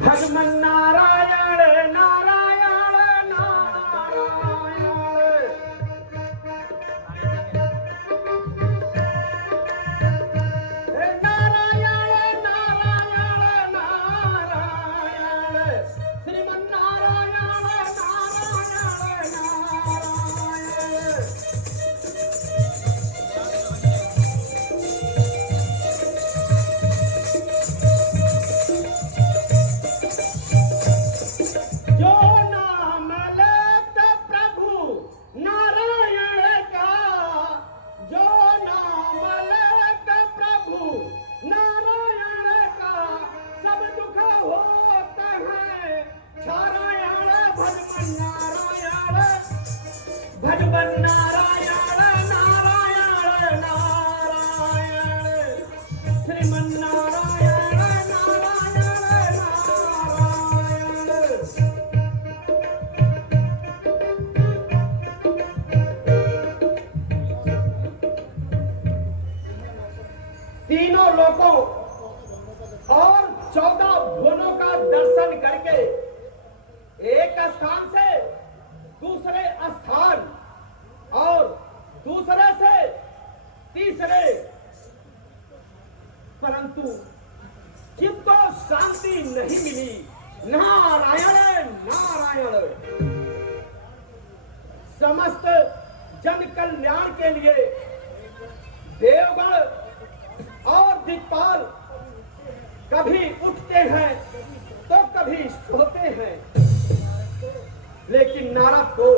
भगवन नारायण नारायण नारायण। नारायण नारायण नारायण श्रीमन नारायण नारायण नारायण। जो नाम लेते प्रभु नारायण का, जो नाम लेते प्रभु नारायण का, सब दुख होते हैं नारायण। भगवन नारायण भगवन नारायण नारायण नारायण श्रीमन नारायण नारायण नारायण। तीनों लोकों और 14 भुवनों का दर्शन करके एक स्थान से दूसरे स्थान और दूसरे से तीसरे, परंतु चित्त को शांति नहीं मिली। नारायण नारायण समस्त जन कल्याण के लिए देवगण और दिक्पाल कभी उठते हैं तो कभी सोते हैं, लेकिन नारद को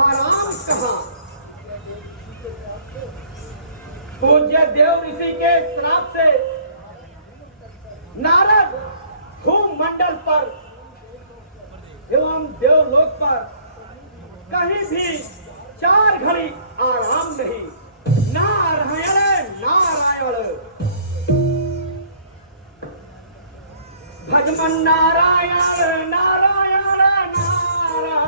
आराम कहां। पूज्य देव ऋषि के श्राप से नारद भूमंडल पर एवं देवलोक पर कहीं भी 4 घड़ी आराम नहीं। नारायण नारायण भगवन नारायण नारायण नारायण।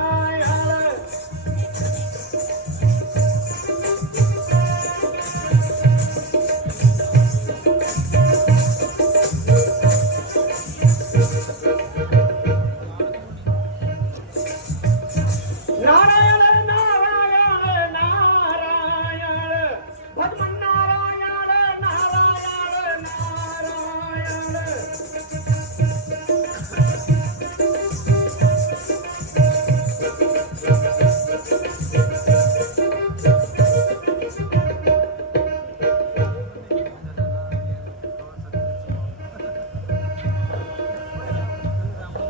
नारायण नारायण नारायण भगवन नारायण नारायण नारायण।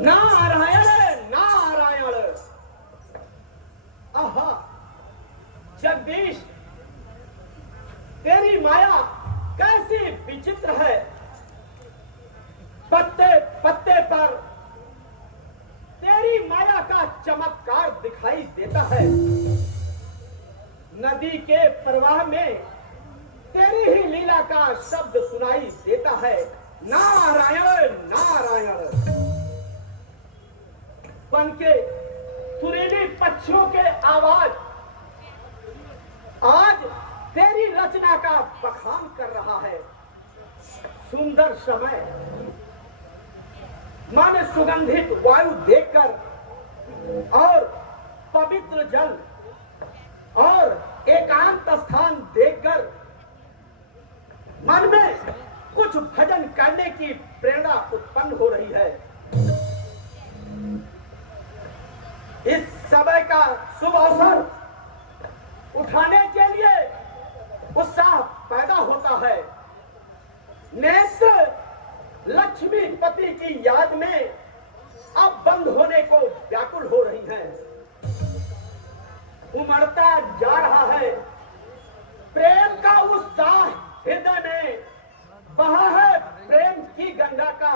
नारायण नारायण। आहा जगदीश, तेरी माया कैसी विचित्र है। पत्ते पत्ते पर तेरी माया का चमत्कार दिखाई देता है। नदी के प्रवाह में तेरी ही लीला का शब्द सुनाई देता है। नारायण नारायण बन के सुरीली पक्षियों के आवाज आज तेरी रचना का बखान कर रहा है। सुंदर समय, मन सुगंधित वायु देखकर और पवित्र जल और एकांत स्थान देखकर मन में कुछ भजन करने की प्रेरणा उत्पन्न हो रही है। इस समय का शुभ अवसर उठाने के लिए उत्साह पैदा होता है। नेत्र लक्ष्मीपति की याद में अब बंद होने को व्याकुल हो रही हैं। उमड़ता जा रहा है प्रेम का उत्साह हृदय में बहा है। प्रेम की गंगा का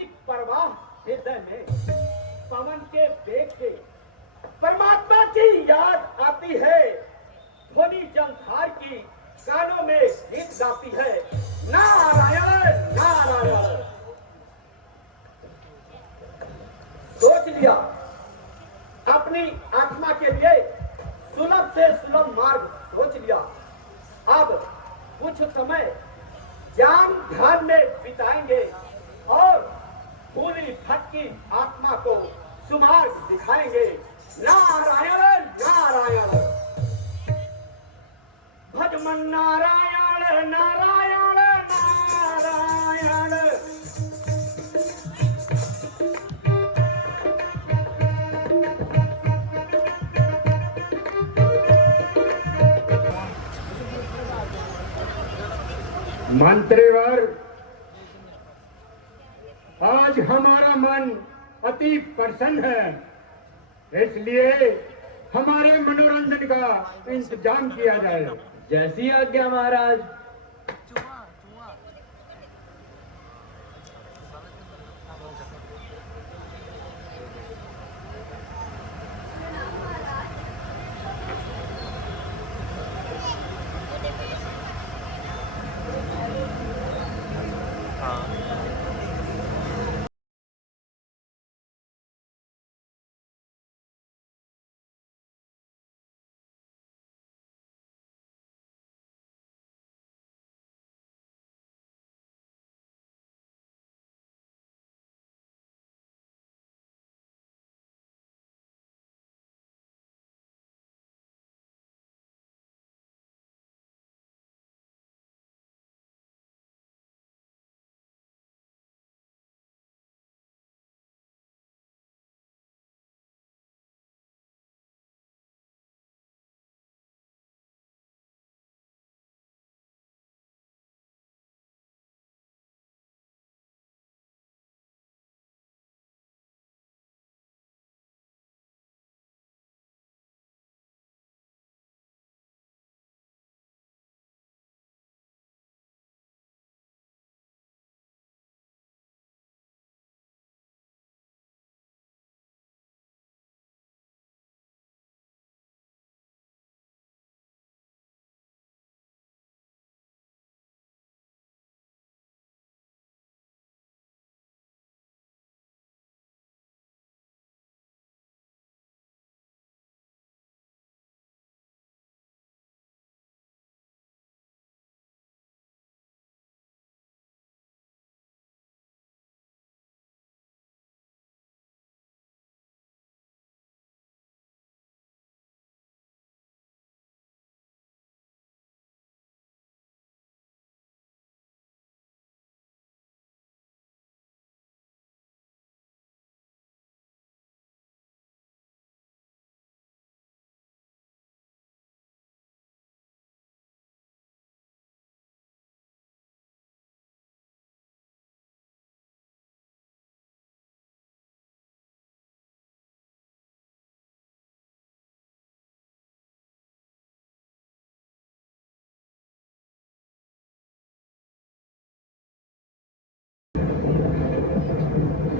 एक प्रवाह हृदय में पवन के वेग से परमात्मा की याद आती है। ध्वनि जलधार की कानों में गीत गाती है। नारायण नारायण। सोच लिया अपनी आत्मा के लिए सुलभ से सुलभ मार्ग सोच लिया। अब कुछ समय ज्ञान ध्यान में बिताएंगे और भूल भटकी आत्मा को सुमार्ग दिखाएंगे। नारायण नारायण भज मन नारायण नारायण नारायण। मंत्रीवर, आज हमारा मन अति प्रसन्न है, इसलिए हमारे मनोरंजन का इंतजाम किया जाए। जैसी आज्ञा महाराज।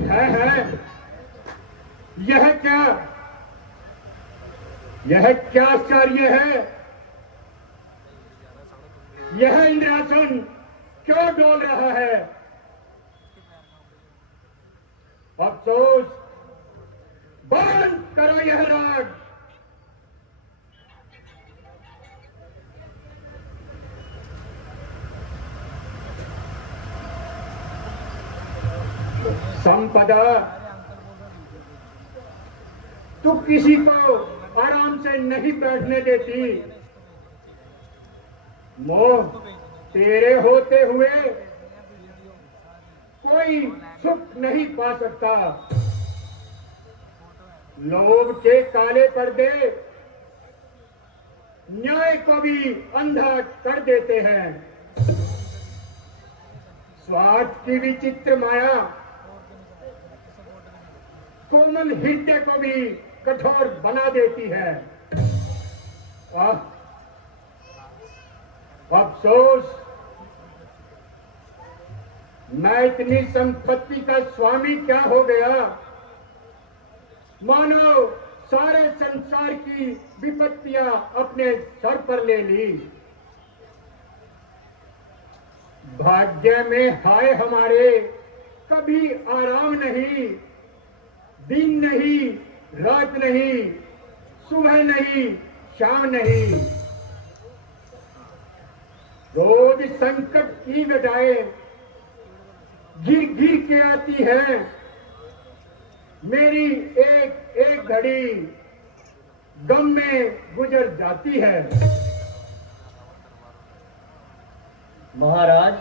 है यह क्या आश्चर्य है? यह इंद्रासन क्यों डोल रहा है? अफसोस, बंद करो यह राग। संपदा, तू किसी को आराम से नहीं बैठने देती। मोह, तेरे होते हुए कोई सुख नहीं पा सकता। लोभ के काले पर्दे न्याय को भी अंधा कर देते हैं। स्वार्थ की विचित्र माया कोमल हृदय को भी कठोर बना देती है। अफसोस, मैं इतनी संपत्ति का स्वामी क्या हो गया, मानो सारे संसार की विपत्तियां अपने सर पर ले ली। भाग्य में हाय हमारे कभी आराम नहीं, दिन नहीं, रात नहीं, सुबह नहीं, शाम नहीं। रोज संकट की घटाएं गिर गिर के आती हैं, मेरी एक एक घड़ी गम में गुजर जाती है। महाराज,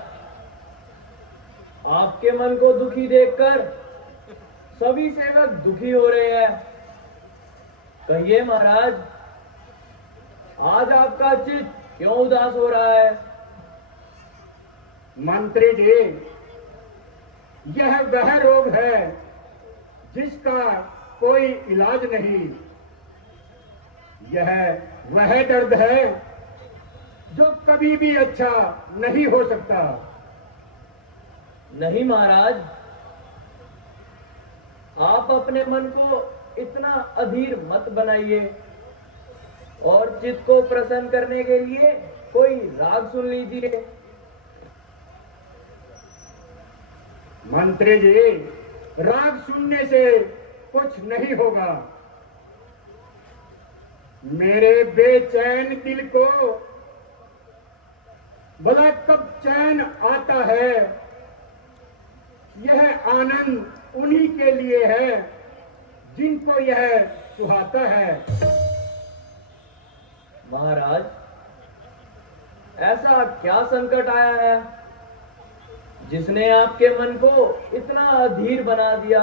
आपके मन को दुखी देखकर सभी सेवक दुखी हो रहे हैं। कहिए महाराज, आज आपका चित्त क्यों उदास हो रहा है? मंत्री जी, यह वह रोग है जिसका कोई इलाज नहीं। यह वह दर्द है जो कभी भी अच्छा नहीं हो सकता। नहीं महाराज, आप अपने मन को इतना अधीर मत बनाइए और चित्त को प्रसन्न करने के लिए कोई राग सुन लीजिए। मंत्री जी, राग सुनने से कुछ नहीं होगा। मेरे बेचैन दिल को भला कब चैन आता है। यह आनंद उन्हीं के लिए है जिनको यह सुहाता है। महाराज, ऐसा क्या संकट आया है जिसने आपके मन को इतना अधीर बना दिया?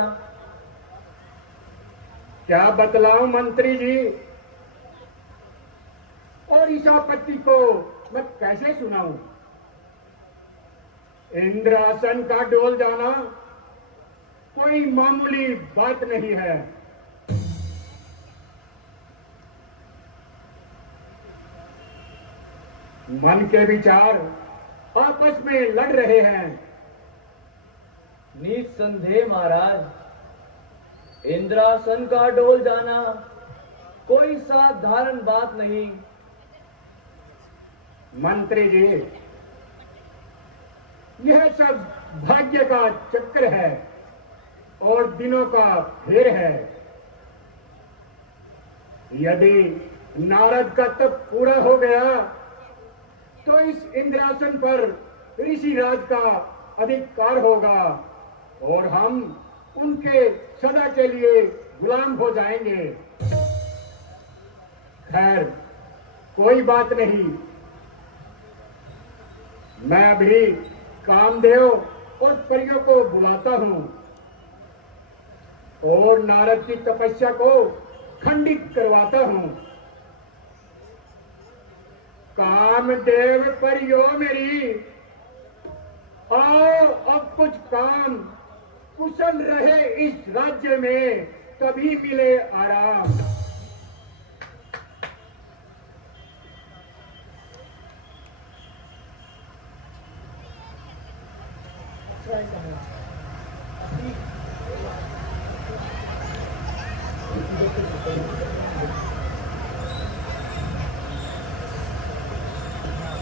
क्या बतलाऊं मंत्री जी, और ईसापति को मैं कैसे सुनाऊं? इंद्रासन का डोल जाना कोई मामूली बात नहीं है। मन के विचार आपस में लड़ रहे हैं। निस्संदेह महाराज, इंद्रासन का डोल जाना कोई साधारण बात नहीं। मंत्री जी, यह सब भाग्य का चक्र है और दिनों का फेर है। यदि नारद का तप पूरा हो गया तो इस इंद्रासन पर ऋषिराज का अधिकार होगा और हम उनके सदा के लिए गुलाम हो जाएंगे। खैर, कोई बात नहीं। मैं अभी कामदेव और परियों को बुलाता हूं और नारद की तपस्या को खंडित करवाता हूं। कामदेव परियों मेरी, आओ अब कुछ काम कुशल रहे इस राज्य में, तभी मिले आराम।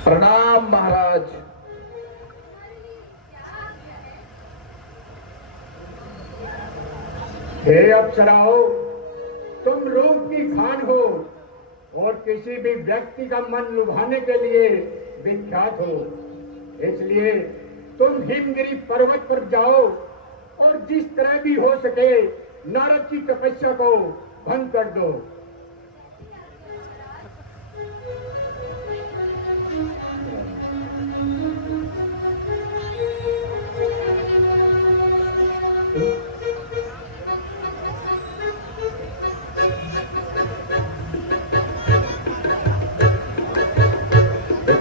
प्रणाम महाराज। हे अप्सराओं, तुम रूप की खान हो और किसी भी व्यक्ति का मन लुभाने के लिए विख्यात हो। इसलिए तुम हिमगिरी पर्वत पर जाओ और जिस तरह भी हो सके नारद की तपस्या को भंग कर दो।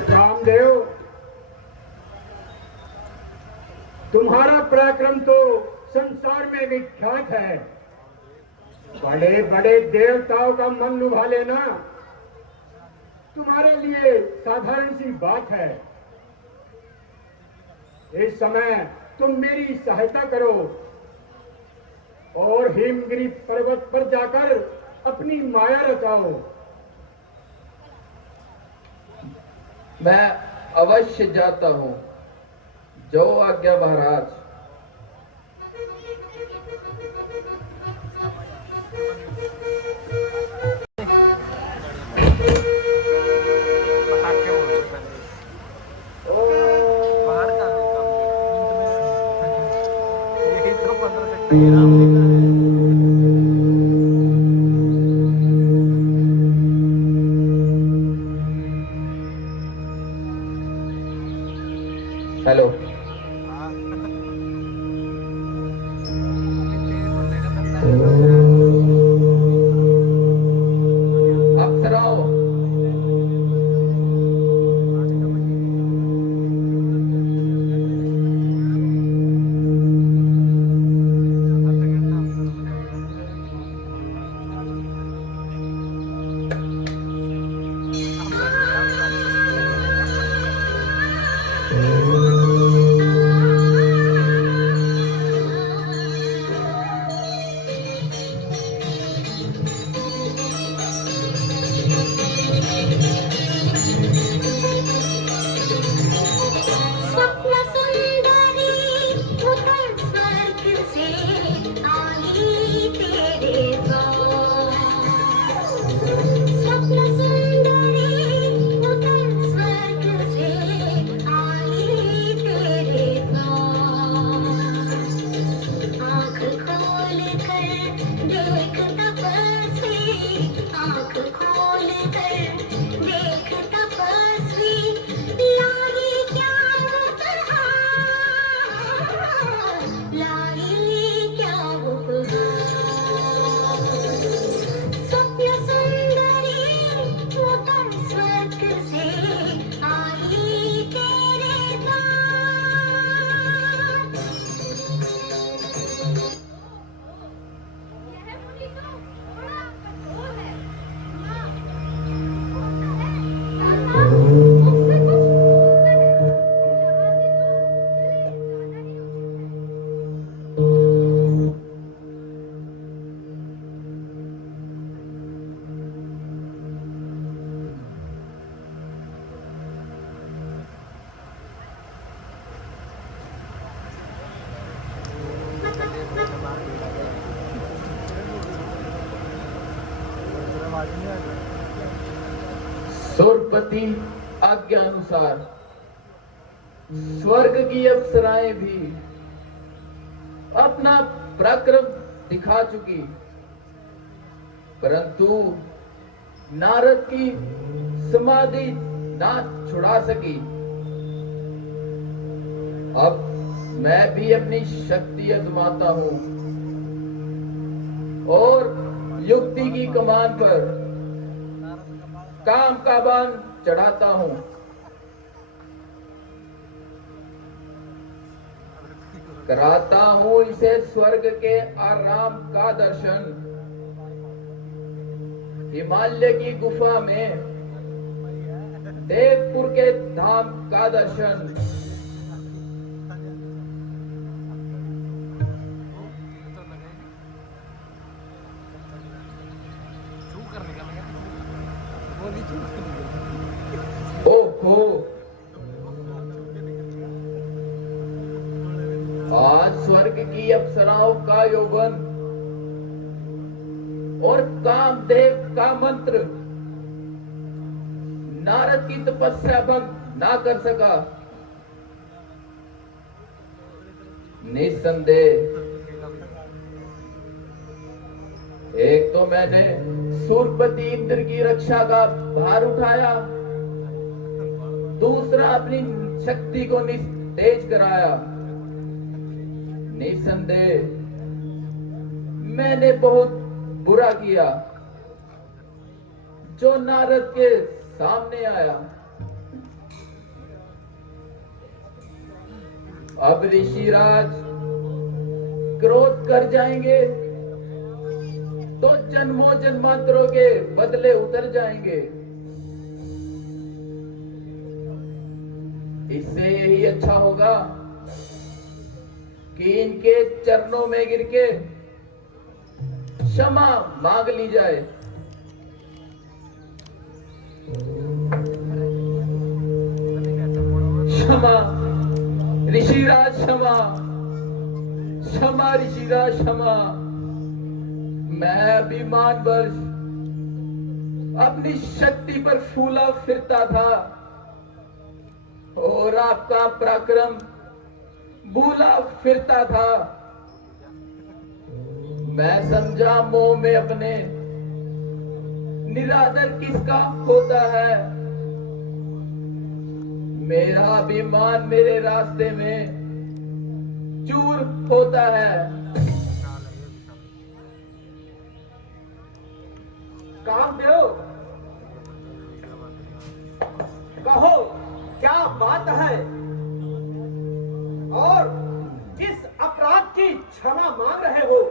कामदेव, तुम्हारा पराक्रम तो संसार में विख्यात है। बड़े बड़े देवताओं का मन लुभा लेना तुम्हारे लिए साधारण सी बात है। इस समय तुम मेरी सहायता करो और हिमगिरी पर्वत पर जाकर अपनी माया रचाओ। मैं अवश्य जाता हूं, जो आज्ञा महाराज। राम लिखा है। हेलो। अप्सराओं, स्वप्न सुंदरी उतर स्वर्ग से आई तेरे द्वार। स्वप्न सुंदरी उतर स्वर्ग से आई तेरे द्वार। आँख खोल कर देख तपस्वी, आँख खोल कर देख तपस्वी, लाई क्या उपहार, लाई क्या उपहार। स्वप्न सुंदरी उतर स्वर्ग से आई तेरे द्वार। यह मुनि तो बड़ा कठोर है ना, होता है अर्थात मुझसे कुछ होता है, यहाँ से तो चले जाना ही उचित है। सुरपति आज्ञा अनुसार स्वर्ग की अप्सराएं भी अपना पराक्रम दिखा चुकी, परंतु नारद की समाधि ना छुड़ा सकी। अब मैं भी अपनी शक्ति आजमाता हूं और युक्ति की कमान पर काम का बाण चढ़ाता हूं। कराता हूं इसे स्वर्ग के आराम का दर्शन, हिमालय की गुफा में देवपुर के धाम का दर्शन। ओहो, आज स्वर्ग की अप्सराओं का यौवन और कामदेव का मंत्र नारद की तपस्या भंग ना कर सका। निस्संदेह एक तो मैंने सूरपति इंद्र की रक्षा का भार उठाया, दूसरा अपनी शक्ति को तेज कराया। निस्संदेह मैंने बहुत बुरा किया जो नारद के सामने आया। अब ऋषिराज क्रोध कर जाएंगे तो जन्मों जन्मांतरों के बदले उतर जाएंगे। इससे यही अच्छा होगा कि इनके चरणों में गिर के क्षमा मांग ली जाए। क्षमा ऋषिराज, क्षमा क्षमा ऋषिराज, क्षमा। मैं अभिमानवश अपनी शक्ति पर फूला फिरता था और आपका पराक्रम भूला फिरता था। मैं समझा मोह में अपने निरादर किसका होता है। मेरा अभिमान मेरे रास्ते में चूर होता है। कामदेव, कहो क्या बात है और किस अपराध की क्षमा मांग रहे हो?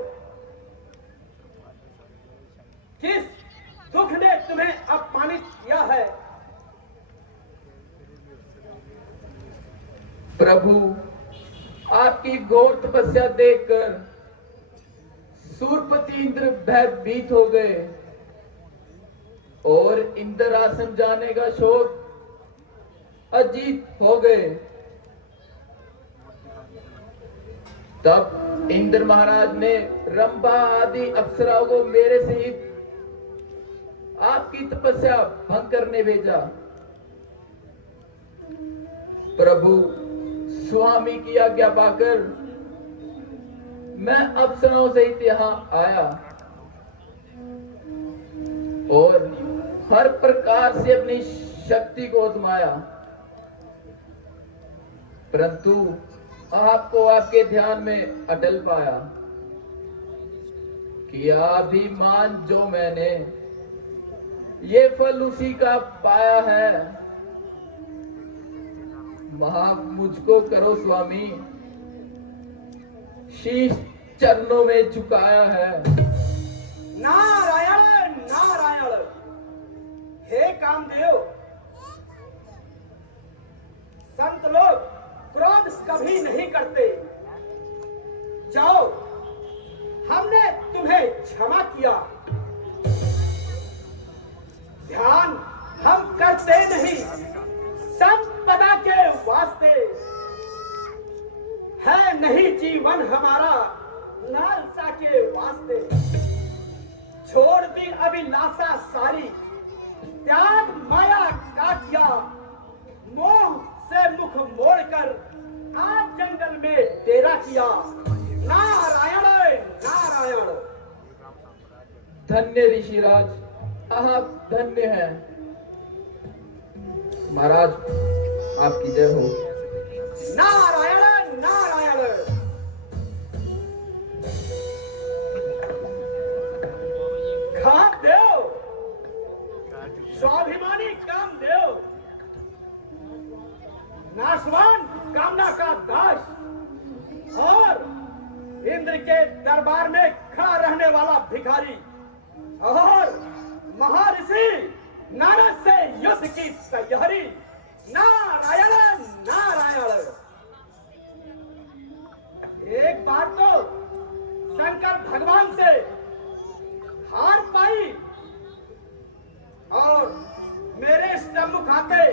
किस दुख ने तुम्हें अपमानित किया है? प्रभु, आपकी घोर तपस्या देखकर सूरपति इंद्र भयभीत हो गए और इंद्रासन जाने का शोक अजीत हो गए। तब इंद्र महाराज ने रंभा आदि अप्सराओं को मेरे सहित आपकी तपस्या भंग करने भेजा। प्रभु, स्वामी की आज्ञा पाकर मैं अप्सराओं सहित यहाँ आया और हर प्रकार से अपनी शक्ति को आजमाया, परंतु आपको आपके ध्यान में अटल पाया कि अभिमान जो मैंने ये फल उसी का पाया है। मुझको करो स्वामी, शीश चरणों में झुकाया है। नारायण नारायण। हे कामदेव, संत लोग क्रोध कभी नहीं करते। जाओ, हमने तुम्हें क्षमा किया। ध्यान हम करते नहीं, संपदा के वास्ते है नहीं जीवन हमारा लालसा के वास्ते। छोड़ दी अभिलाषा सारी, त्याग माया काटिया, मोह से मुख मोड़कर आज जंगल में डेरा किया। नारायण नारायण। धन्य ऋषिराज, आप धन्य हैं। महाराज, आपकी जय हो। नारायण नारायण। कामदेव, स्वाभिमानी कामदेव, नाशवान कामना का दास और इंद्र के दरबार में खड़ा रहने वाला भिखारी और महर्षि नारद से युद्ध की तैयारी। नारायण नारायण। एक बार तो शंकर भगवान से हार पाई और मेरे सम्मुख आते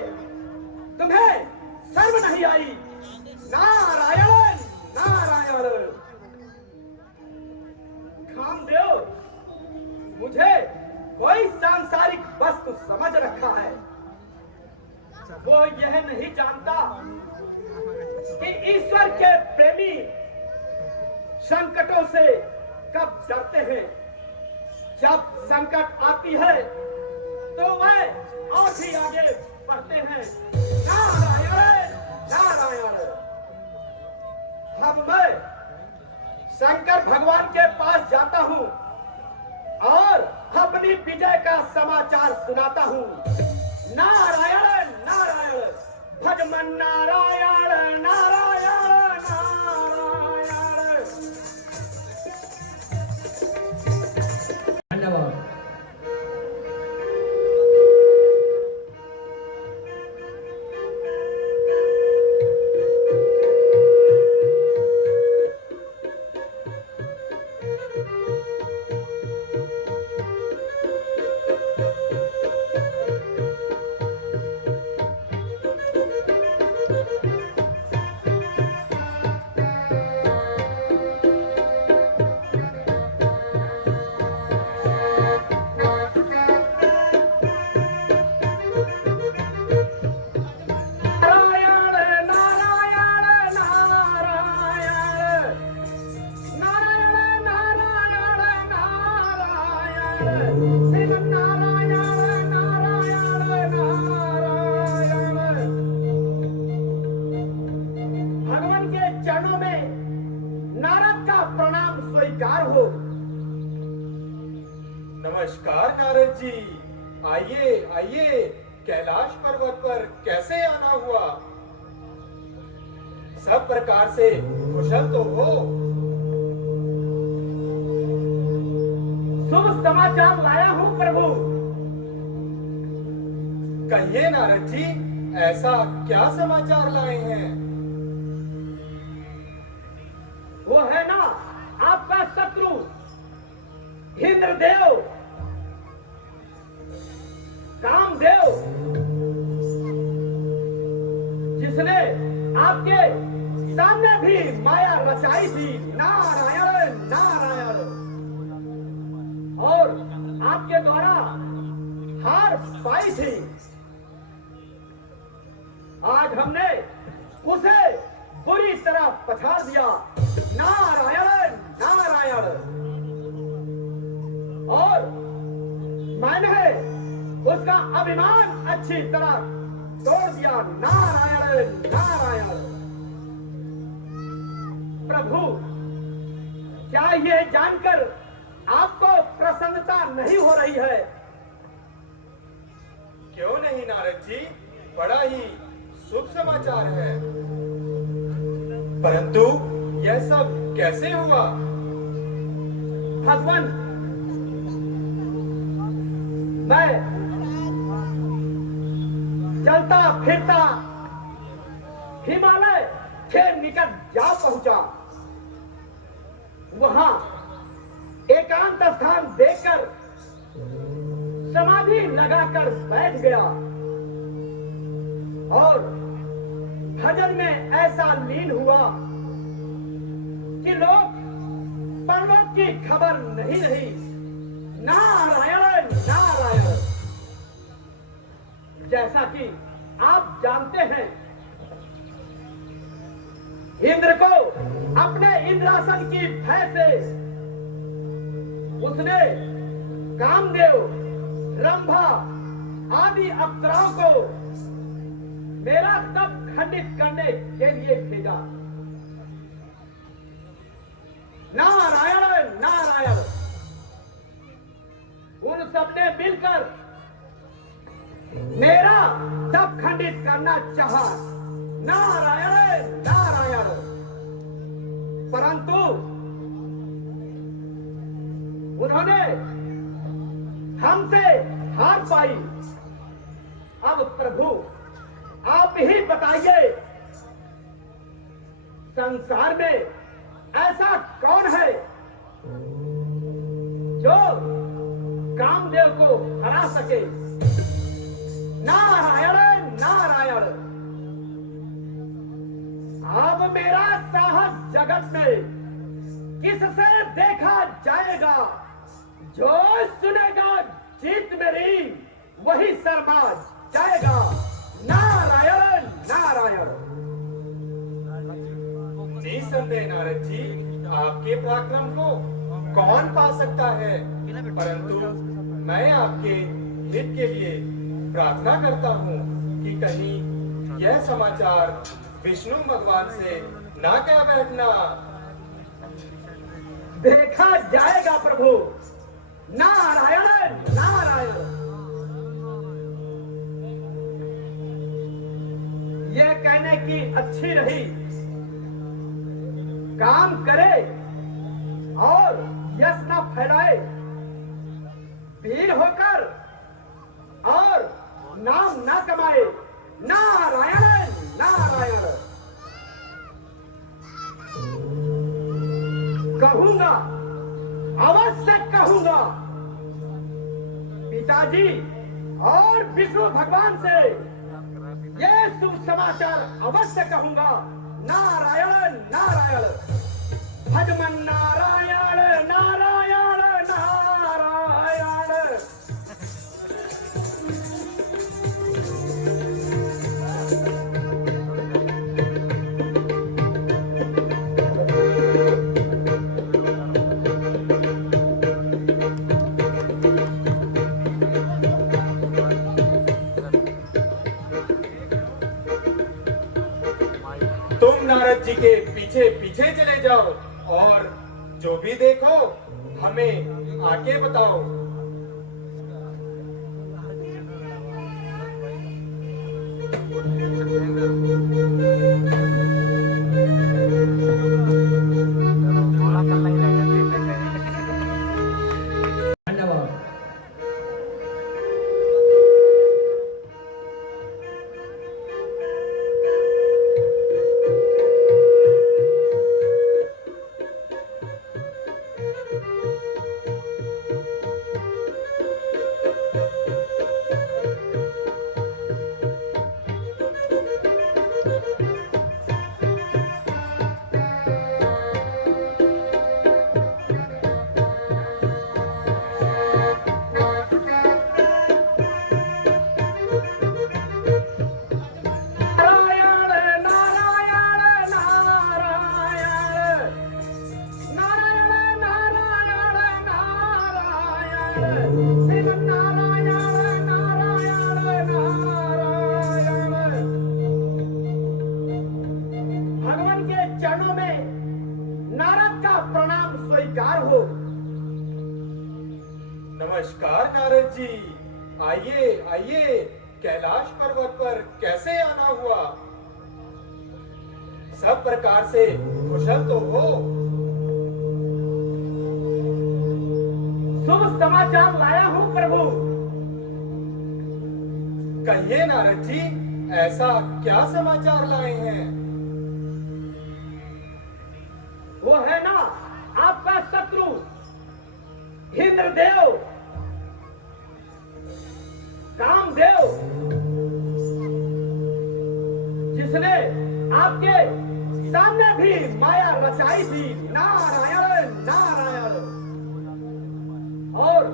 तुम्हें शर्म नहीं आई। नारायण नारायण। कामदेव, मुझे कोई सांसारिक वस्तु समझ रखा है, वो यह नहीं जानता कि ईश्वर के प्रेमी संकटों से कब डरते हैं। जब संकट आती है तो वह और भी आगे बढ़ते हैं। नारायण नारायण। अब मैं शंकर भगवान के पास जाता हूँ और अपनी विजय का समाचार सुनाता हूँ। नारायण नारायण। भजमन नारायण नारायण नारायण। धन्यवाद। समाचार हो। नमस्कार नारद जी, आइए आइए। कैलाश पर्वत पर कैसे आना हुआ? सब प्रकार से कुशल तो हो? शुभ समाचार लाया हूं प्रभु। कहिए नारद जी, ऐसा क्या समाचार लाए हैं? वो है ना आपका शत्रु इंद्रदेव, कामदेव, जिसने आपके सामने भी माया रचाई थी। नारायण नारायण। और आपके द्वारा हार पाई थी। आज हमने उसे बुरी तरह पछाड़ दिया। नारायण नारायण। और मैंने उसका अभिमान अच्छी तरह तोड़ दिया। नारायण नारायण। प्रभु, क्या ये जानकर आपको प्रसन्नता नहीं हो रही है? क्यों नहीं नारद जी, बड़ा ही शुभ समाचार है। परंतु यह सब कैसे हुआ? भगवान, मैं चलता फिरता हिमालय के निकट जा पहुंचा। वहां एकांत स्थान देखकर समाधि लगाकर बैठ गया और भजन में ऐसा लीन हुआ कि लोग पर्वत की खबर नहीं रही। नारायण नारायण। जैसा कि आप जानते हैं, इंद्र को अपने इंद्रासन की भय से उसने कामदेव, रंभा आदि अप्सराओं को मेरा तप खंडित करने के लिए भेजा। नारायण नारायण। उन सबने मिलकर मेरा तप खंडित करना चाहा। नारायण नारायण। परंतु उन्होंने हमसे हार पाई। अब प्रभु, आप ही बताइए, संसार में ऐसा कौन है जो कामदेव को हरा सके? नारायण नारायण। अब मेरा साहस जगत में किससे देखा जाएगा? जो सुनेगा जीत मेरी, वही शर्मा जाएगा। नारायण नारायण। निसंदेह नारद जी, आपके पराक्रम को कौन पा सकता है? परंतु मैं आपके हित के लिए प्रार्थना करता हूँ कि कहीं यह समाचार विष्णु भगवान से ना कह बैठना। देखा जाएगा प्रभु। नारायण नारायण। ये कहने की अच्छी रही, काम करे और यश न फैलाए, वीर होकर और नाम न कमाए। नारायण नारायण। कहूंगा, अवश्य कहूंगा, पिताजी और विष्णु भगवान से ये शुभ समाचार अवश्य कहूंगा। नारायण नारायण। भजमन नारायण नारायण नारायण। तुम नारद जी के पीछे पीछे चले जाओ और जो भी देखो हमें आके बताओ। धन्यवाद। नारायण नारायण नारायण नारायण नारायण श्रीमन्नारायण नारायण नारायण। भगवान के चरणों में नारद का प्रणाम स्वीकार हो। नमस्कार नारद जी, आइए आइए। कैलाश पर्वत पर कैसे आना हुआ? सब प्रकार से कुशल तो हो? शुभ समाचार लाया हूं प्रभु। कहिए नारद जी, ऐसा क्या समाचार लाए हैं? वो है ना आपका शत्रु इंद्रदेव, कामदेव, जिसने आपके सामने भी माया रचाई थी। नारायण नारायण। और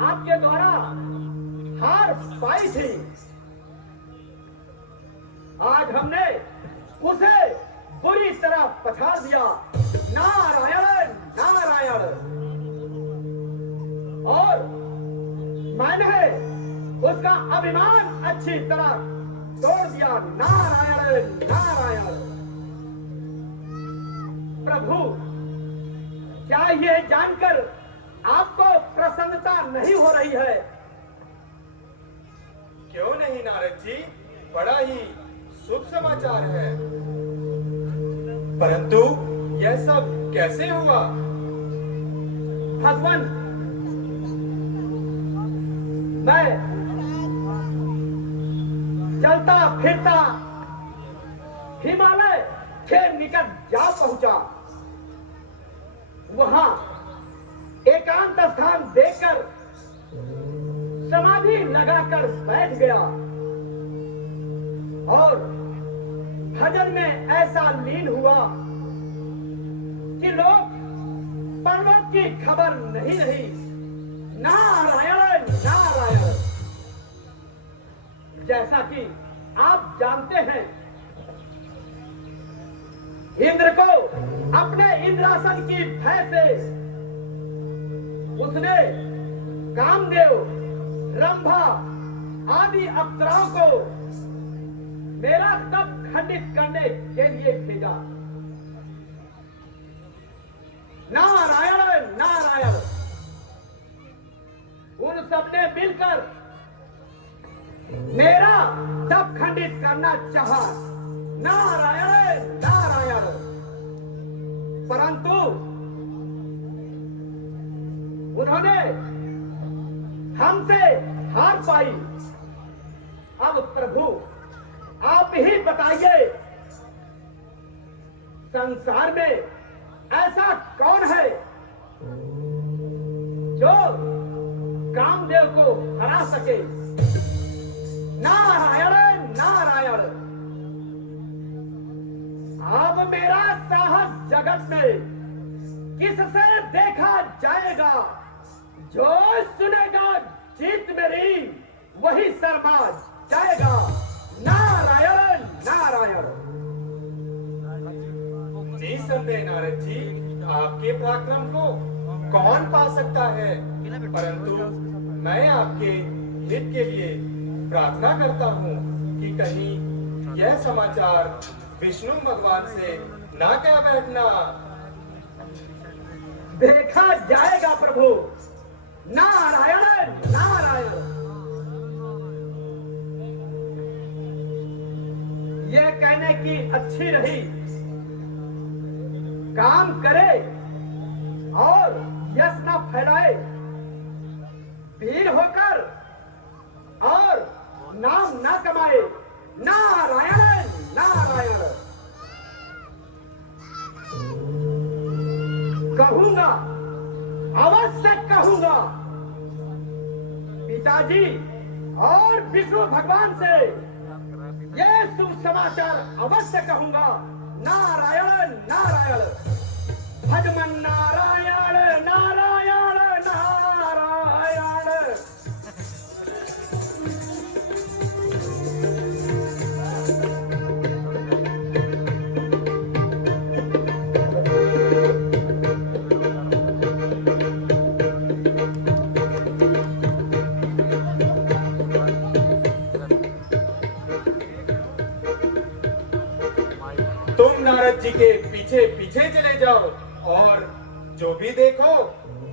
आपके द्वारा हार पाई थी। आज हमने उसे बुरी तरह पछाड़ दिया। नारायण नारायण। और मैंने उसका अभिमान अच्छी तरह तोड़ दिया। नारायण नारायण। प्रभु, क्या ये जानकर आपको प्रसन्नता नहीं हो रही है? क्यों नहीं नारद जी, बड़ा ही शुभ समाचार है। परंतु यह सब कैसे हुआ? भगवान, मैं चलता फिरता हिमालय के निकट जा पहुंचा। वहां एकांत स्थान देखकर समाधि लगाकर बैठ गया और भजन में ऐसा लीन हुआ कि लोग पर्वत की खबर नहीं रही। नारायण नारायण। जैसा कि आप जानते हैं, इंद्र को अपने इंद्रासन की भय से उसने कामदेव, रंभा आदि अप्सराओं को मेरा तप खंडित करने के लिए भेजा। नारायण नारायण। उन सबने मिलकर मेरा तप खंडित करना चाहा। नारायण नारायण। परंतु उन्होंने हमसे हार पाई। अब प्रभु, आप ही बताइए, संसार में ऐसा कौन है जो कामदेव को हरा सके? नारायण नारायण। अब मेरा साहस जगत में किससे देखा जाएगा? जो सुनेगा जीत मेरी, वही शर्मा जाएगा। नारायण नारायण। निसंदेह नारद जी, आपके पराक्रम को कौन पा सकता है? परंतु मैं आपके हित के लिए प्रार्थना करता हूँ कि कहीं यह समाचार विष्णु भगवान से ना कह बैठना। देखा जाएगा प्रभु। नारायण नारायण। ये कहने की अच्छी रही, काम करे और यश न फैलाए, वीर होकर और नाम न कमाए। नारायण नारायण। कहूंगा, अवश्य कहूंगा, पिताजी और विष्णु भगवान से ये शुभ समाचार अवश्य कहूंगा। नारायण नारायण। भगवान नारायण नारायण नारायण। तुम नारद जी के पीछे पीछे चले जाओ और जो भी देखो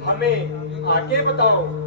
हमें आके बताओ।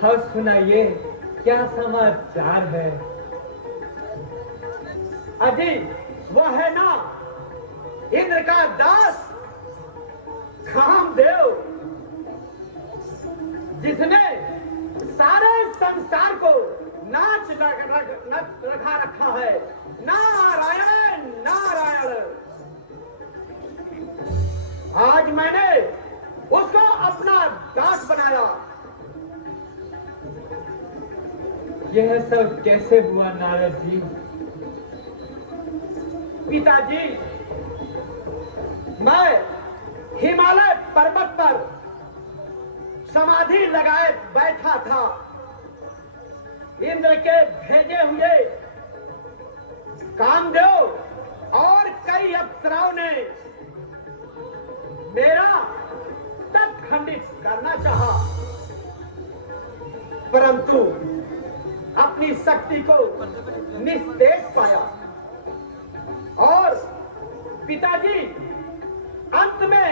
हाँ सुनाइए, क्या समाचार है? अजी वह है ना इंद्र का दास कामदेव, जिसने सारे संसार को नाच रखा रखा है। नारायण नारायण। आज मैंने उसको अपना दास बनाया। यह सब कैसे हुआ नारद जी? पिताजी, मैं हिमालय पर्वत पर समाधि लगाए बैठा था। इंद्र के भेजे हुए कामदेव और कई अप्सराओं ने मेरा तप खंडित करना चाहा, परंतु अपनी शक्ति को निस्तेज पाया और पिताजी अंत में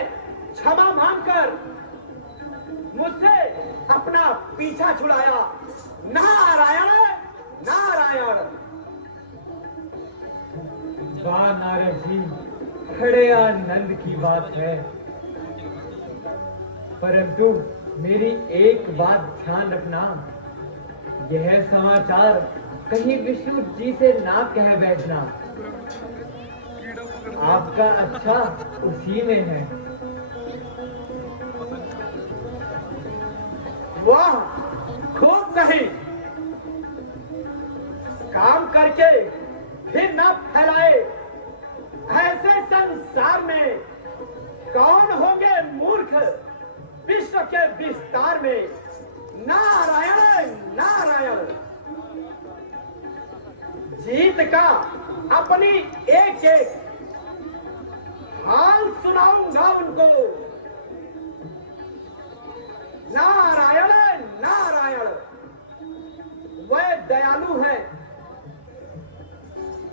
क्षमा मांगकर मुझसे अपना पीछा छुड़ाया। नारायण नारायण। वाह नारद जी, बड़े आनंद की बात है, परंतु मेरी एक बात ध्यान रखना, यह समाचार कहीं विष्णु जी से ना कह बैठना। आपका अच्छा उसी में है। वाह, खूब नहीं, काम करके फिर ना फैलाए। ऐसे संसार में कौन होंगे मूर्ख विश्व के विस्तार में। नारायण नारायण। जीत का अपनी एक एक हाल सुनाऊंगा उनको। नारायण नारायण। वह दयालु हैं,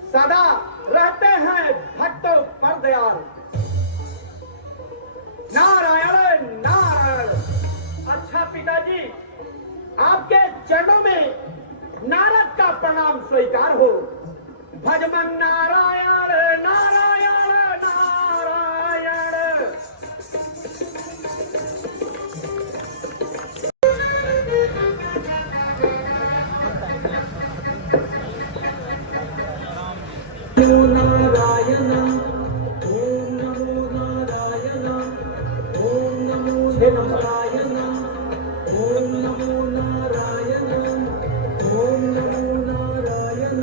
सदा रहते हैं भक्तों पर दयाल। नारायण नारायण। अच्छा पिताजी, आपके चरणों में नारद का प्रणाम स्वीकार हो। भजमन नारायण नारायण नारायण। नारायण ओम नमो नारायण ओम नमो नारायण ओम नमो नारायण ओम नमो नारायण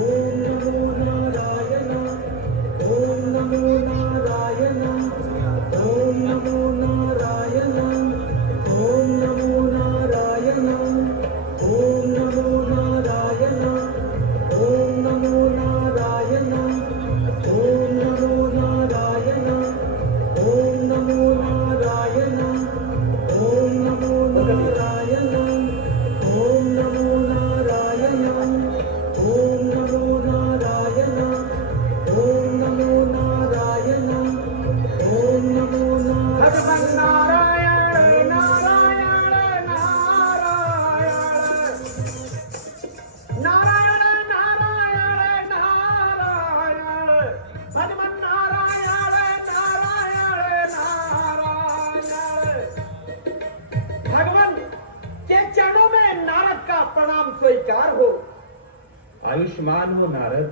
ओम नमो नारायण ओम नमो नारायण ओम नमो नारायण ओम नमो नारायण ओम नमो नारायण ओम नमो नारायण ओम नमो नारायण ओम नमो नारायण ओम नमो नारायण ओम नमो नारायण ओम नमो नारायण ओम नमो नारायण ओम नमो भगवान नारायण नारायण नारायण। नारायण नारायण नारायण। भगवान नारायण नारायण नारायण। भगवान के चरणों में नारद का प्रणाम स्वीकार हो। आयुष्मान हो नारद।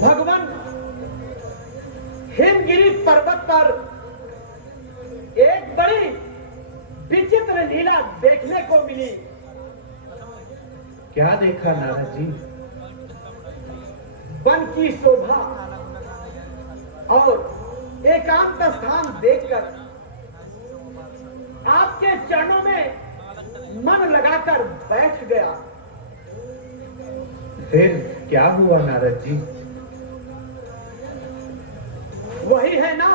भगवान हिमगिरी पर्वत पर एक बड़ी विचित्र लीला देखने को मिली। क्या देखा नारद जी? वन की शोभा और एकांत स्थान देखकर आपके चरणों में मन लगाकर बैठ गया। फिर क्या हुआ नारद जी? वही है ना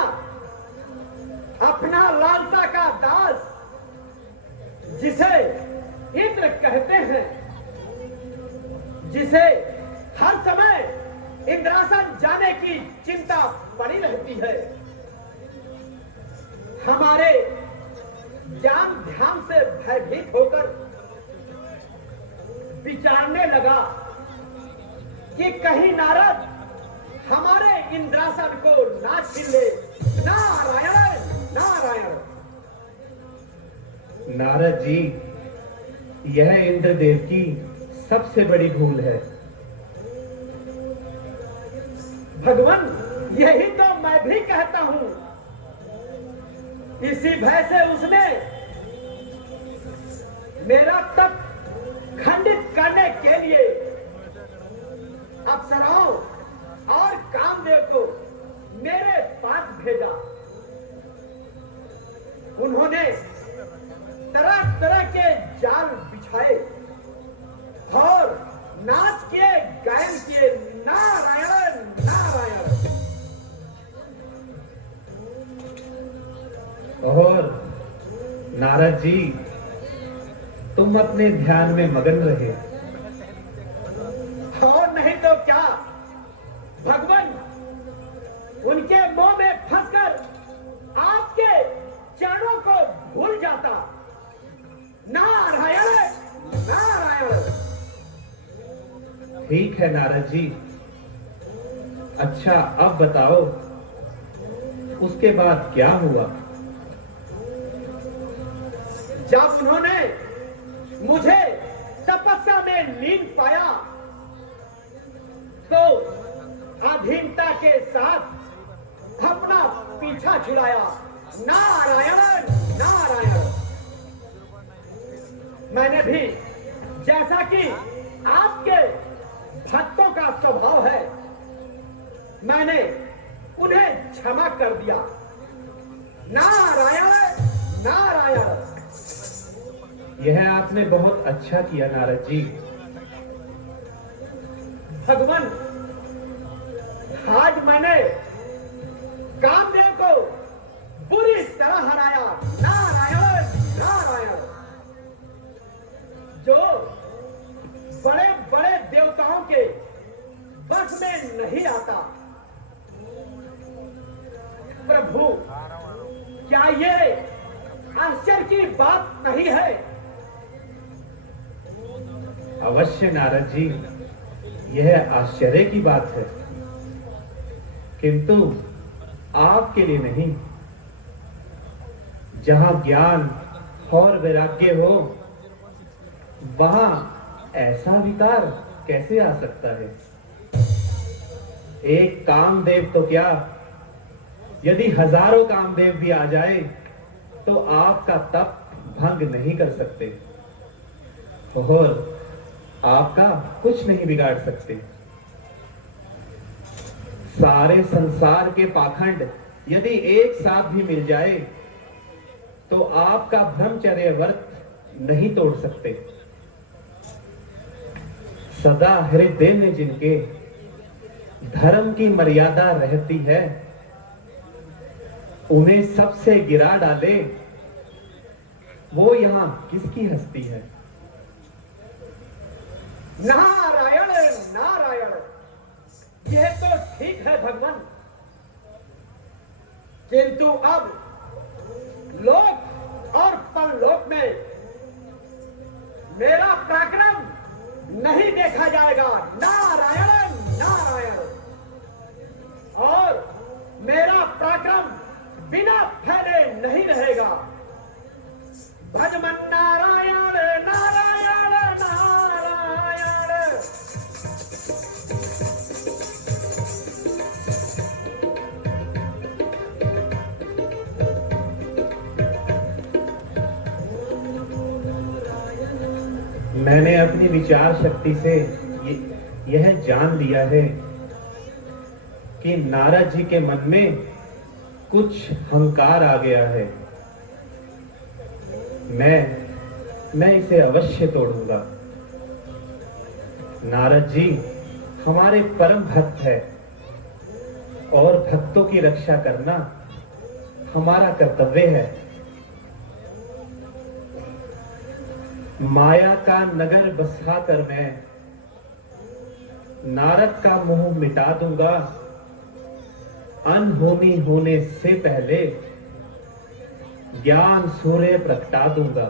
अपना लालसा का दास, जिसे इंद्र कहते हैं, जिसे हर समय इंद्रासन जाने की चिंता पड़ी रहती है। हमारे ज्ञान ध्यान से भयभीत होकर विचारने लगा कि कहीं नारद हमारे इंद्रासन को ना छीन ले। नारायण नारायण। नारद जी, यह इंद्रदेव की सबसे बड़ी भूल है। भगवान, यही तो मैं भी कहता हूं। इसी भय से उसने मेरा तप खंडित करने के लिए अप्सराओं और कामदेव को मेरे पास भेजा। उन्होंने तरह तरह के जाल बिछाए और नाच किए, गायन किए। नारायण नारायण। और नारद जी, तुम अपने ध्यान में मगन रहे। और नहीं तो क्या भगवान, उनके मोह में फंसकर ठीक है नारद जी। अच्छा अब बताओ उसके बाद क्या हुआ? जब उन्होंने मुझे तपस्या में लीन पाया तो अधीनता के साथ अपना पीछा छुड़ाया। नारायण नारायण। मैंने भी जैसा कि आपके भक्तों का स्वभाव है, मैंने उन्हें क्षमा कर दिया। नारायण नारायण। यह आपने बहुत अच्छा किया नारद जी। भगवान, आज मैंने कामदेव को बुरी तरह हराया। नारायण नारायण। जो बड़े बड़े देवताओं के बस में नहीं आता। प्रभु, क्या ये आश्चर्य की बात नहीं है? अवश्य नारद जी, यह आश्चर्य की बात है, किंतु आपके लिए नहीं। जहां ज्ञान और वैराग्य हो वहां ऐसा विकार कैसे आ सकता है? एक कामदेव तो क्या, यदि हजारों कामदेव भी आ जाए तो आपका तप भंग नहीं कर सकते और आपका कुछ नहीं बिगाड़ सकते। सारे संसार के पाखंड यदि एक साथ भी मिल जाए तो आपका ब्रह्मचर्य व्रत नहीं तोड़ सकते। सदा हृदय में जिनके धर्म की मर्यादा रहती है, उन्हें सबसे गिरा डाले वो यहां किसकी हस्ती है? नारायण नारायण। यह तो ठीक है भगवान, किंतु अब लोक और परलोक में मेरा पराक्रम नहीं देखा जाएगा। नारायण नारायण। और मेरा पराक्रम बिना फैले नहीं रहेगा। भजमन नारायण नारायण नारायण। मैंने अपनी विचार शक्ति से यह जान लिया है कि नारद जी के मन में कुछ हंकार आ गया है। मैं इसे अवश्य तोड़ूंगा। नारद जी हमारे परम भक्त है और भक्तों की रक्षा करना हमारा कर्तव्य है। माया का नगर बसा कर मैं नारद का मोह मिटा दूंगा। अनहोनी होने से पहले ज्ञान सूर्य प्रगटा दूंगा।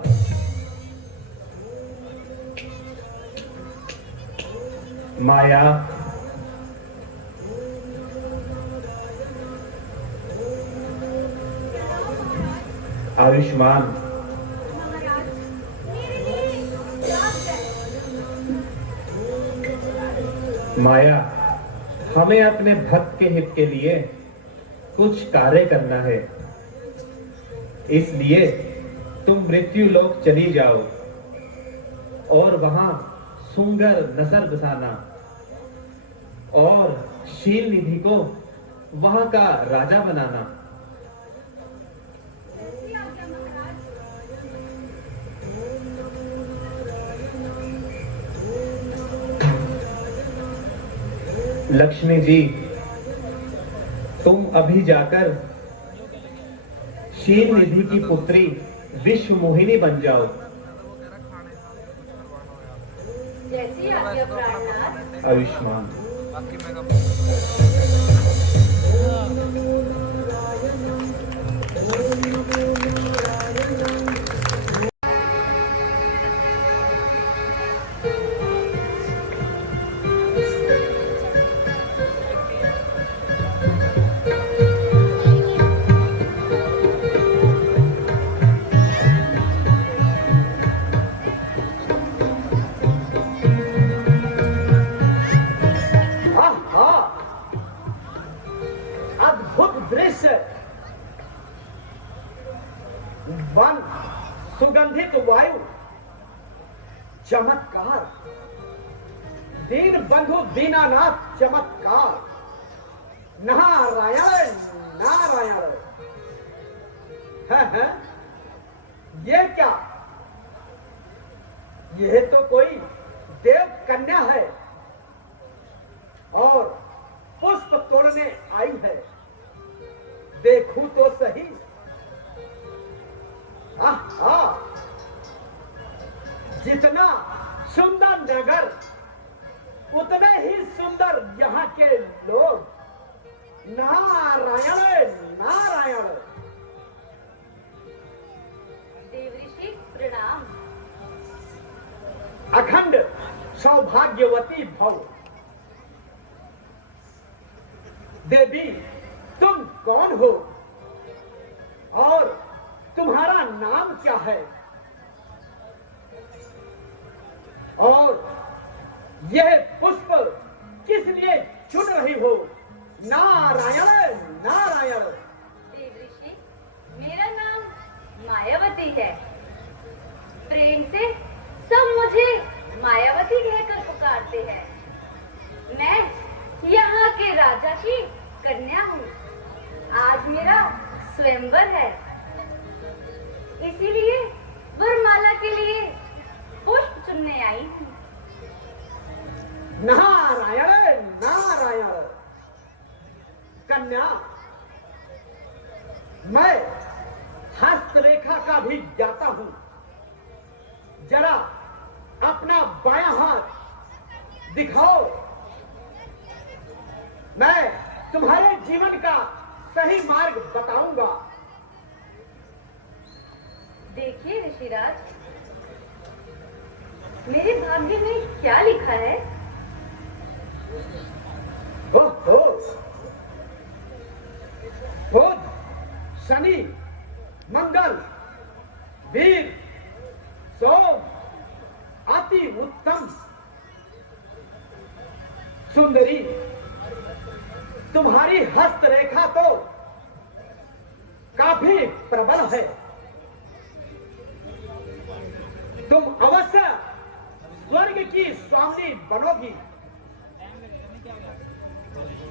माया, आयुष्मान, महाराज, मेरे लिए याद है। माया, हमें अपने भक्त के हित के लिए कुछ कार्य करना है। इसलिए तुम मृत्यु लोक चली जाओ और वहां सुंदर नजर बसाना और शील निधि को वहां का राजा बनाना। ऐसी आज्ञा महाराज। लक्ष्मी जी, तुम अभी जाकर शील निधि की पुत्री विश्व मोहिनी बन जाओ। जैसी आज्ञा प्राणनाथ। आयुष्मान। सुगंधित वायु, चमत्कार, दीन बंधु दीनानाथ चमत्कार, नारायण नारायण। है ये क्या? यह तो कोई देव कन्या है और पुष्प तोड़ने आई है। देखूं तो सही। आहा, जितना सुंदर नगर उतने ही सुंदर यहाँ के लोग। नारायण नारायण। देवऋषि प्रणाम। अखंड सौभाग्यवती भव। देवी, तुम कौन हो और तुम्हारा नाम क्या है? और यह पुष्प किस लिए चुन रही हो? नारायण नारायण। देवऋषि, मेरा नाम मायावती है। प्रेम से सब मुझे मायावती कहकर पुकारते हैं। मैं यहाँ के राजा की कन्या हूँ। आज मेरा स्वयंवर है, इसीलिए वरमाला के लिए पुष्प चुनने आई हूँ। नारायण नारायण। कन्या, मैं हस्तरेखा का भी जाता हूं। जरा अपना बायां हाथ दिखाओ। मैं तुम्हारे जीवन का सही मार्ग बताऊंगा। देखिए ऋषिराज, मेरे भाग्य में क्या लिखा है? ओहो, बुध, शनि, मंगल, वीर, सोम, अति उत्तम। सुंदरी, तुम्हारी हस्तरेखा तो काफी प्रबल है। तुम अवश्य स्वर्ग की स्वामिनी बनोगी।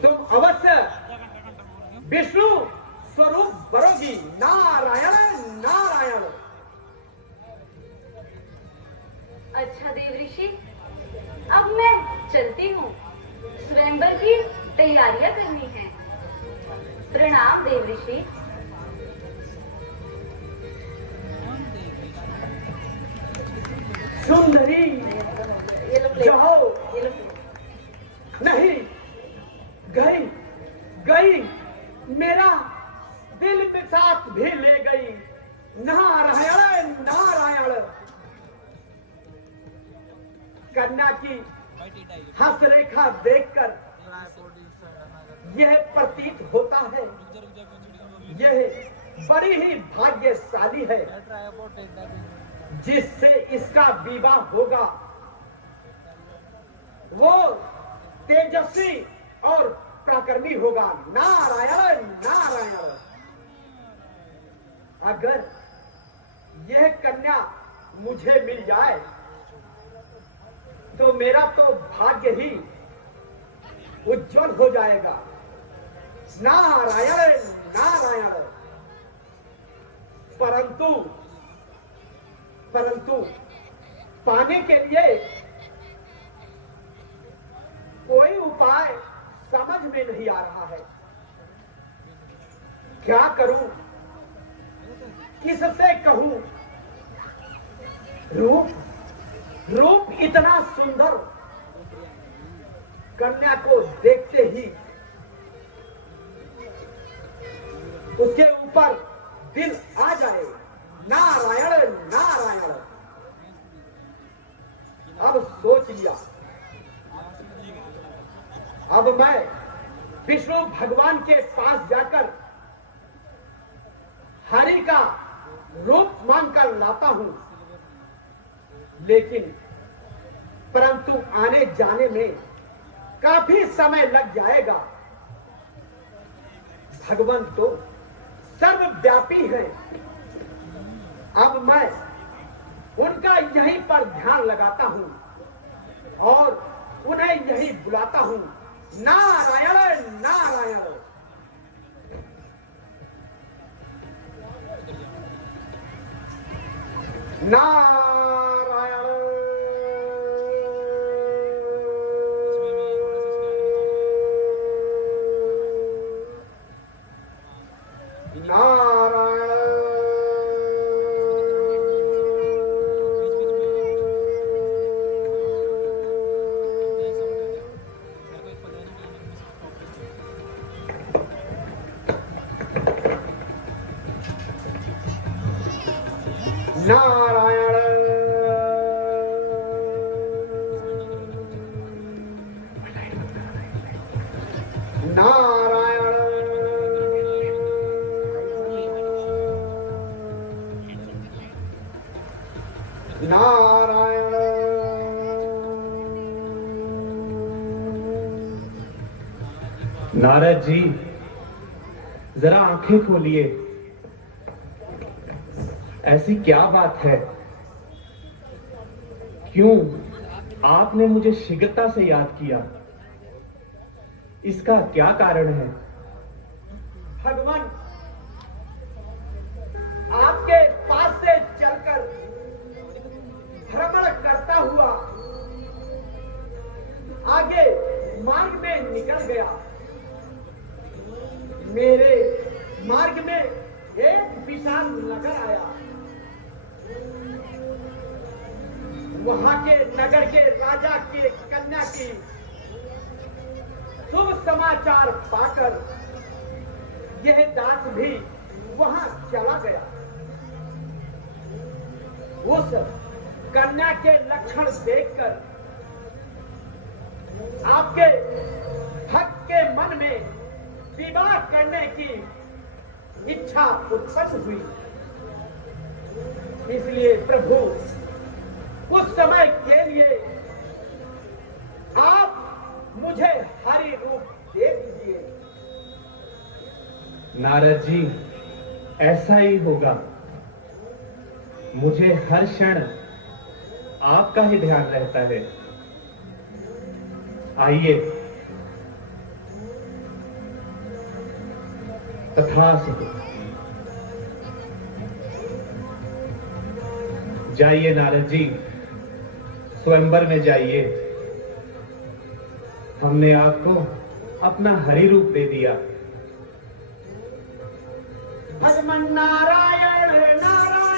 तुम अवश्य विष्णु स्वरूप बरोगी। नारायण नारायण। अच्छा देवऋषि, अब मैं चलती हूँ। स्वयंवर की तैयारियां करनी है। प्रणाम देवऋषि। सुंदरी, जाओ। नहीं, गई गई, मेरा दिल के साथ भी ले गई। नारायण नारायण। कन्या की हस्तरेखा देखकर यह प्रतीत होता है यह बड़ी ही भाग्यशाली है। जिससे इसका विवाह होगा वो तेजस्वी और पराक्रमी होगा। नारायण नारायण। अगर यह कन्या मुझे मिल जाए तो मेरा तो भाग्य ही उज्जवल हो जाएगा। नारायण नारायण। परंतु पाने के लिए कोई उपाय समझ में नहीं आ रहा है। क्या करूं, किससे कहूं? रूप इतना सुंदर, कन्या को देखते ही उसके ऊपर दिल आ जाए। नारायण नारायण। अब सोच लिया, अब मैं विष्णु भगवान के पास जाकर हरि का रूप मांगकर लाता हूं। लेकिन परंतु आने जाने में काफी समय लग जाएगा। भगवान तो सर्वव्यापी है। अब मैं ध्यान लगाता हूँ और उन्हें यही बुलाता हूँ, नारायण नारायण। नारायण नारायण नारायण नारायण नारायण नारद जी, जरा आंखें खोलिए। ऐसी क्या बात है? क्यों आपने मुझे शीघ्रता से याद किया? इसका क्या कारण है? भगवान, आपके पास से चलकर भ्रमण करता हुआ आगे मार्ग में निकल गया। मेरे मार्ग में एक विशाल नगर आया। वहां के नगर के राजा के कन्या की शुभ समाचार पाकर यह दास भी वहां चला गया। उस कन्या के लक्षण देखकर आपके भक्त के मन में विवाह करने की इच्छा उत्पन्न हुई। इसलिए प्रभु, कुछ समय के लिए आप मुझे हरि रूप दे दीजिए। नारद जी, ऐसा ही होगा। मुझे हर क्षण आपका ही ध्यान रहता है। आइए। तथास्तु। जाइए नारद जी, स्वयंवर में जाइए। हमने आपको अपना हरि रूप दे दिया। भगवान नारायण नारायण नारायण।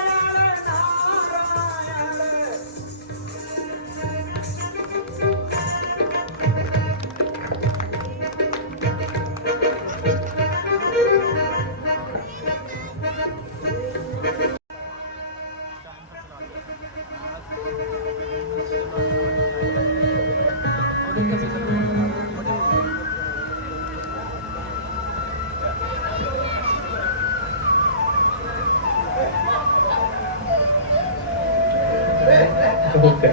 ओके।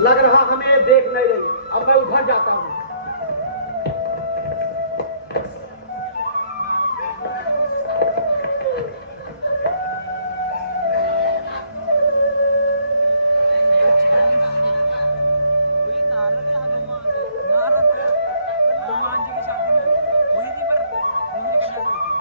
लग रहा हमें देख नहीं रही। अब मैं उधर जाता हूँ। हनुमान जी की शादी में वही थी, पर दूसरी कन्या से हुई थी।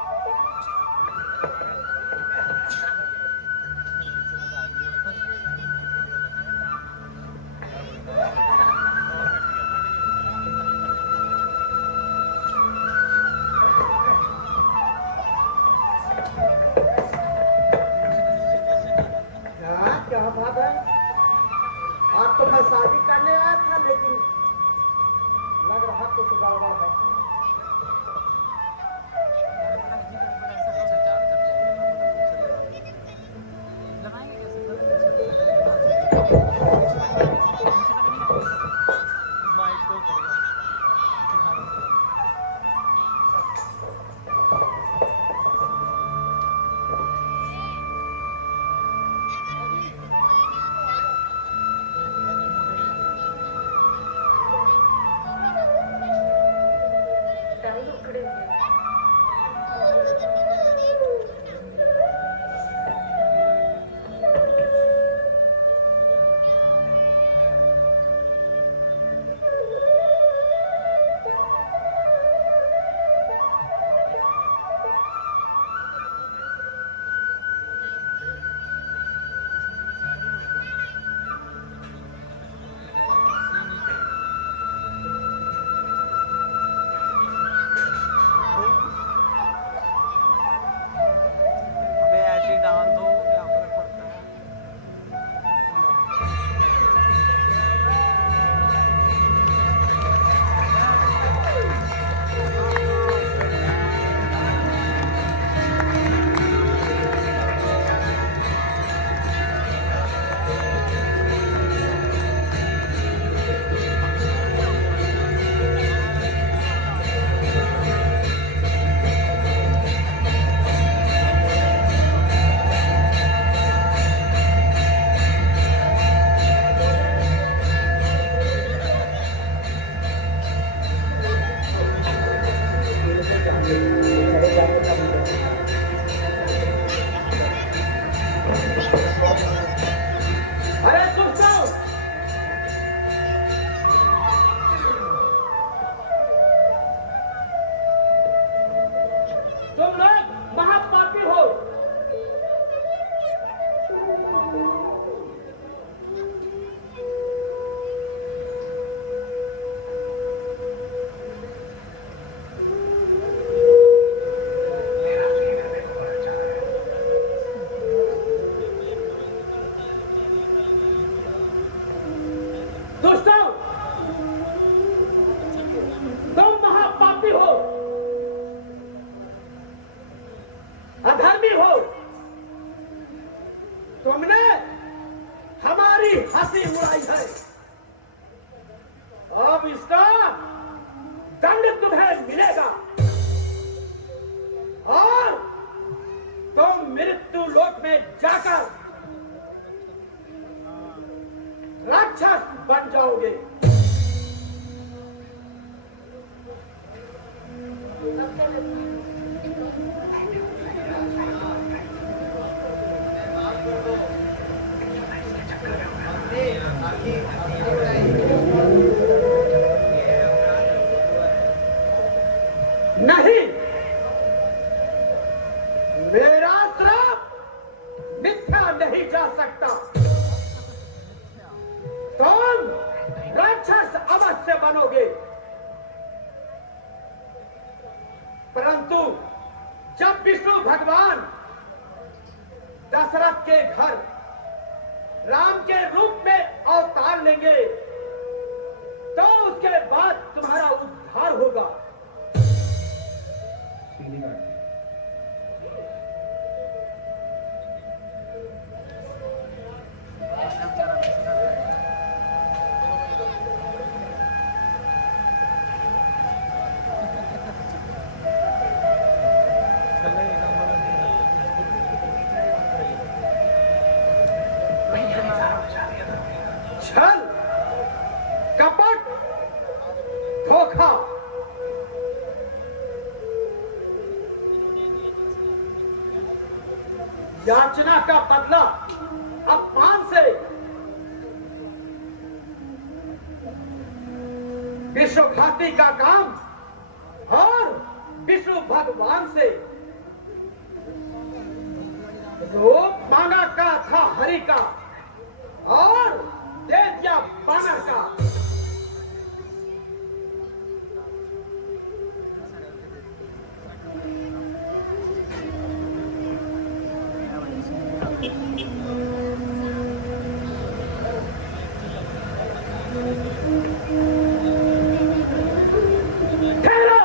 अबे ऐसे ही डाल दो, क्या फर्क पड़ता है। अरे दोस्तों, तुम लोग महापापी हो। दोस्तों, तुम महापापी हो, अधर्मी हो। तुमने हमारी हंसी उड़ाई है। अब इसका दंड तुम्हें मिलेगा और तुम मृत्यु लोक में जाकर राक्षस बन जाओगे। नहीं, मेरा श्राप मिथ्या नहीं जा सकता। तुम राक्षस अवश्य बनोगे, परंतु जब विष्णु भगवान दशरथ के घर राम के रूप में अवतार लेंगे तो उसके बाद तुम्हारा उद्धार होगा। छल, कपट, धोखा, याचना का बदला अपमान से, विश्वघाती का काम और विष्णु भगवान से रूप मांगा का था हरि का और दे दिया बानर का। ठहरो,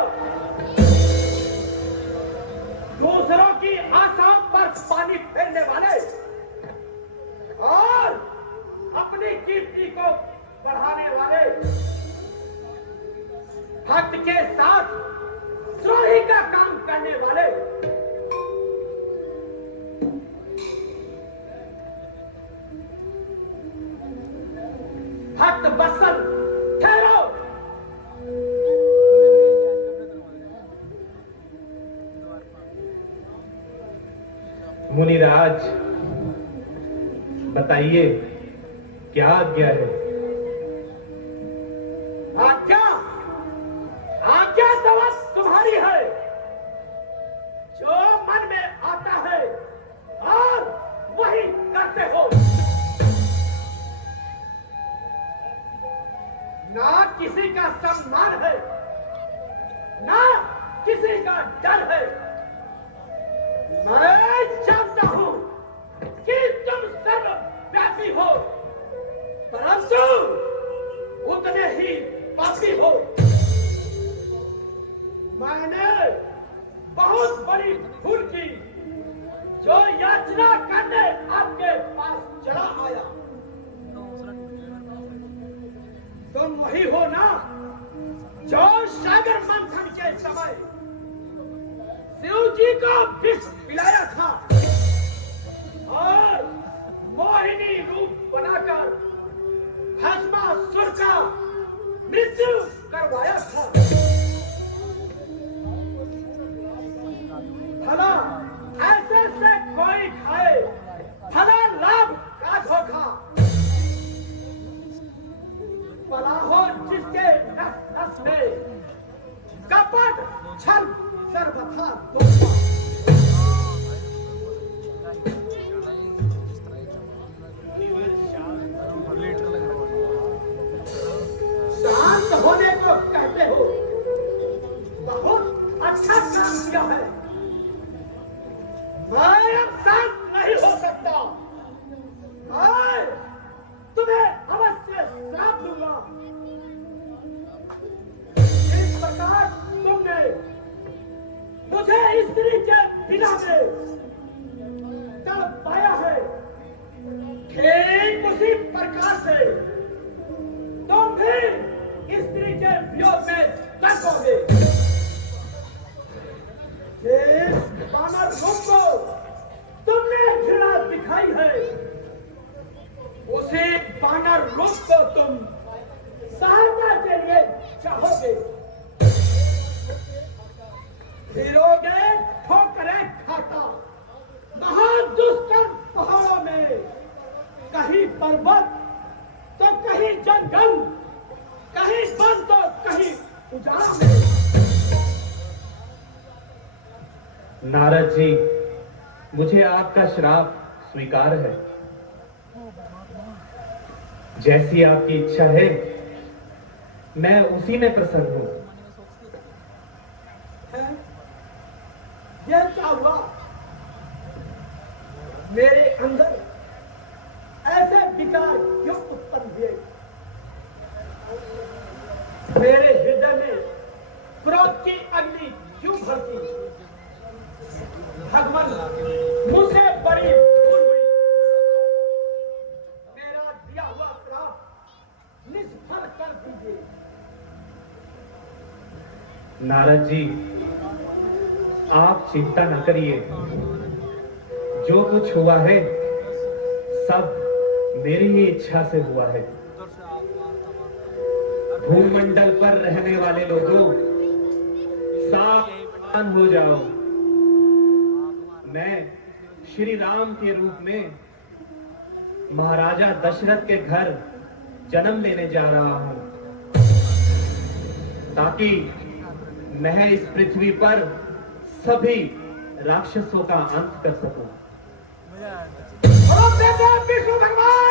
दूसरों की आशाओं पर पानी फेरने वाले और अपने भक्त बत्सल ठहरो। मुनिराज, बताइए क्या आज्ञा है? आज्ञा आज्ञा तो बस तुम्हारी है, जो मन में आता है और वही करते हो। ना किसी का सम्मान है, ना किसी का डर है। मैं जानता हूं कि तुम सर्वव्यापी हो, परंतु उतने ही पापी हो। मैंने बहुत बड़ी भूल की जो याचना करने आपके पास चला आया। तुम वही हो ना जो सागर मंथन के समय शिव जी को विष पिलाया था और मोहिनी रूप बनाकर भस्मासुर का मृत्यु करवाया था। भला ऐसे से कोई खाए, भला लाभ का धोखा। भला हो जिसके नस नस में कपट छल सर्वथा धोखा। शांत होने को कहते हो, बहुत अच्छा काम किया है। मैं अब शांत नहीं हो सकता। मैं तुम्हें अवश्य श्राप दूंगा। इस प्रकार तुमने मुझे स्त्री के बिना में तड़प पाया है, ठीक उसी प्रकार से तुम भी स्त्री के वियोग में तड़पोगे। जिस बानर रूप को तुमने घृणा दिखाई है, उसी बानर रूप को तुम सहायता के लिए चाहोगे। फिरोगे ठोकरें खाता महादुष्कर पहाड़ों में, कहीं पर्वत तो कहीं जंगल, कहीं वन तो कहीं उजाड़ में। नारद जी, मुझे आपका श्राप स्वीकार है। जैसी आपकी इच्छा है मैं उसी में प्रसन्न हूं। यह क्या हुआ? मेरे अंदर ऐसे विकार क्यों उत्पन्न हुए? मेरे हृदय में क्रोध की अग्नि क्यों भड़की? भगवान, मुझसे बड़ी भूल हुई। मेरा दिया हुआ श्राप निष्फल कर दीजिए। नारद जी, आप चिंता न करिए। जो कुछ हुआ है सब मेरी ही इच्छा से हुआ है। भूमंडल पर रहने वाले लोगों, सावधान हो जाओ। मैं श्री राम के रूप में महाराजा दशरथ के घर जन्म लेने जा रहा हूं, ताकि मैं इस पृथ्वी पर सभी राक्षसों का अंत कर सकूं। विष्णु भगवान